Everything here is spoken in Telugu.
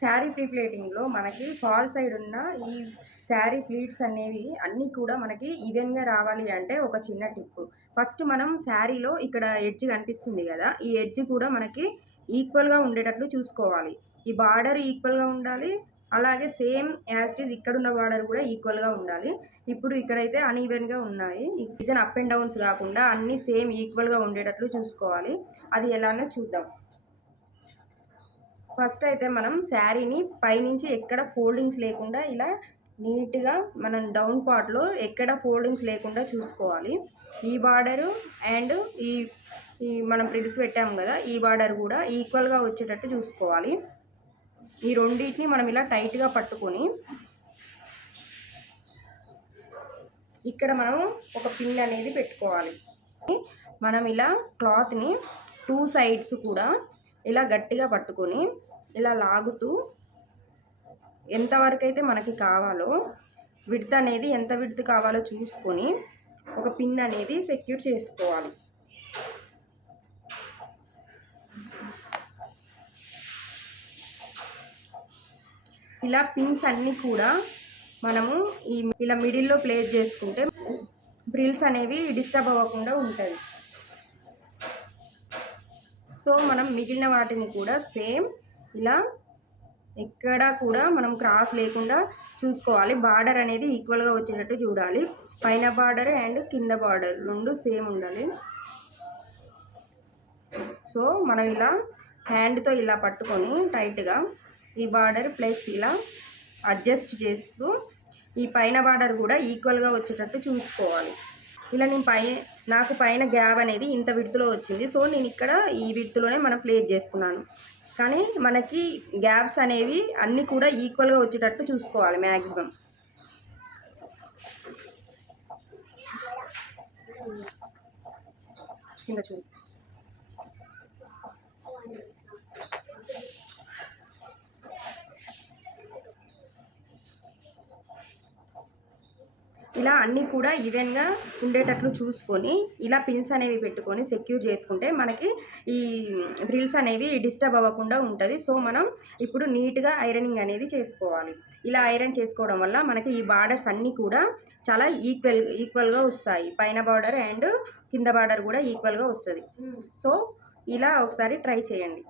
శారీ ప్రీ ప్లేటింగ్లో మనకి ఫాల్ సైడ్ ఉన్న ఈ శారీ ప్లీట్స్ అనేవి అన్నీ కూడా మనకి ఈవెన్గా రావాలి అంటే ఒక చిన్న టిప్. ఫస్ట్ మనం శారీలో ఇక్కడ ఎడ్జ్ కనిపిస్తుంది కదా, ఈ ఎడ్జ్ కూడా మనకి ఈక్వల్గా ఉండేటట్లు చూసుకోవాలి. ఈ బార్డర్ ఈక్వల్గా ఉండాలి, అలాగే సేమ్ యాజ్ ఇట్ ఈజ్ ఇక్కడున్న బార్డర్ కూడా ఈక్వల్గా ఉండాలి. ఇప్పుడు ఇక్కడైతే అన్ఈవెన్గా ఉన్నాయి. ఈ డిజైన్ అప్ అండ్ డౌన్స్ కాకుండా అన్నీ సేమ్ ఈక్వల్గా ఉండేటట్లు చూసుకోవాలి. అది ఎలానో చూద్దాం. ఫస్ట్ అయితే మనం శారీని పైనుంచి ఎక్కడ ఫోల్డింగ్స్ లేకుండా ఇలా నీట్గా మనం డౌన్ పార్ట్లో ఎక్కడ ఫోల్డింగ్స్ లేకుండా చూసుకోవాలి. ఈ బార్డరు అండ్ ఈ ఈ మనం ప్రిల్స్ పెట్టాము కదా, ఈ బార్డర్ కూడా ఈక్వల్గా వచ్చేటట్టు చూసుకోవాలి. ఈ రెండింటిని మనం ఇలా టైట్గా పట్టుకొని ఇక్కడ మనం ఒక పిన్ అనేది పెట్టుకోవాలి. మనం ఇలా క్లాత్ని 2 సైడ్స్ కూడా ఇలా గట్టిగా పట్టుకొని ఇలా లాగుతూ ఎంతవరకు అయితే మనకి కావాలో విడ్త్ అనేది ఎంత విడ్త్ కావాలో చూసుకొని ఒక పిన్ అనేది సెక్యూర్ చేసుకోవాలి. ఇలా పిన్స్ అన్నీ కూడా మనము ఇలా మిడిల్లో ప్లేస్ చేసుకుంటే ఫ్రిల్స్ అనేవి డిస్టర్బ్ అవ్వకుండా ఉంటుంది. సో మనం మిగిలిన వాటిని కూడా సేమ్ ఇలా ఎక్కడ కూడా మనం క్రాస్ లేకుండా చూసుకోవాలి. బార్డర్ అనేది ఈక్వల్గా వచ్చేటట్టు చూడాలి. పైన బార్డర్ అండ్ కింద బార్డర్ రెండు సేమ్ ఉండాలి. సో మనం ఇలా హ్యాండ్తో ఇలా పట్టుకొని టైట్గా ఈ బార్డర్ ప్లస్ ఇలా అడ్జస్ట్ చేస్తూ ఈ పైన బార్డర్ కూడా ఈక్వల్గా వచ్చేటట్టు చూసుకోవాలి. ఇలా నాకు పైన గ్యాప్ అనేది ఇంత విడ్త్లో వచ్చింది. సో నేను ఇక్కడ ఈ విడ్త్లోనే మనం ప్లేస్ చేసుకున్నాను. కానీ మనకి గ్యాప్స్ అనేవి అన్నీ కూడా ఈక్వల్గా వచ్చేటట్టు చూసుకోవాలి మ్యాక్సిమం. కింద చూడు. ఇలా అన్నీ కూడా ఈవెన్గా ఉండేటట్లు చూసుకొని ఇలా పిన్స్ అనేవి పెట్టుకొని సెక్యూర్ చేసుకుంటే మనకి ఈ ఫ్రిల్స్ అనేవి డిస్టర్బ్ అవ్వకుండా ఉంటుంది. సో మనం ఇప్పుడు నీట్గా ఐరనింగ్ అనేది చేసుకోవాలి. ఇలా ఐరన్ చేసుకోవడం వల్ల మనకి ఈ బార్డర్స్ అన్నీ కూడా చాలా ఈక్వల్గా వస్తాయి. పైన బార్డర్ అండ్ కింద బార్డర్ కూడా ఈక్వల్గా వస్తుంది. సో ఇలా ఒకసారి ట్రై చేయండి.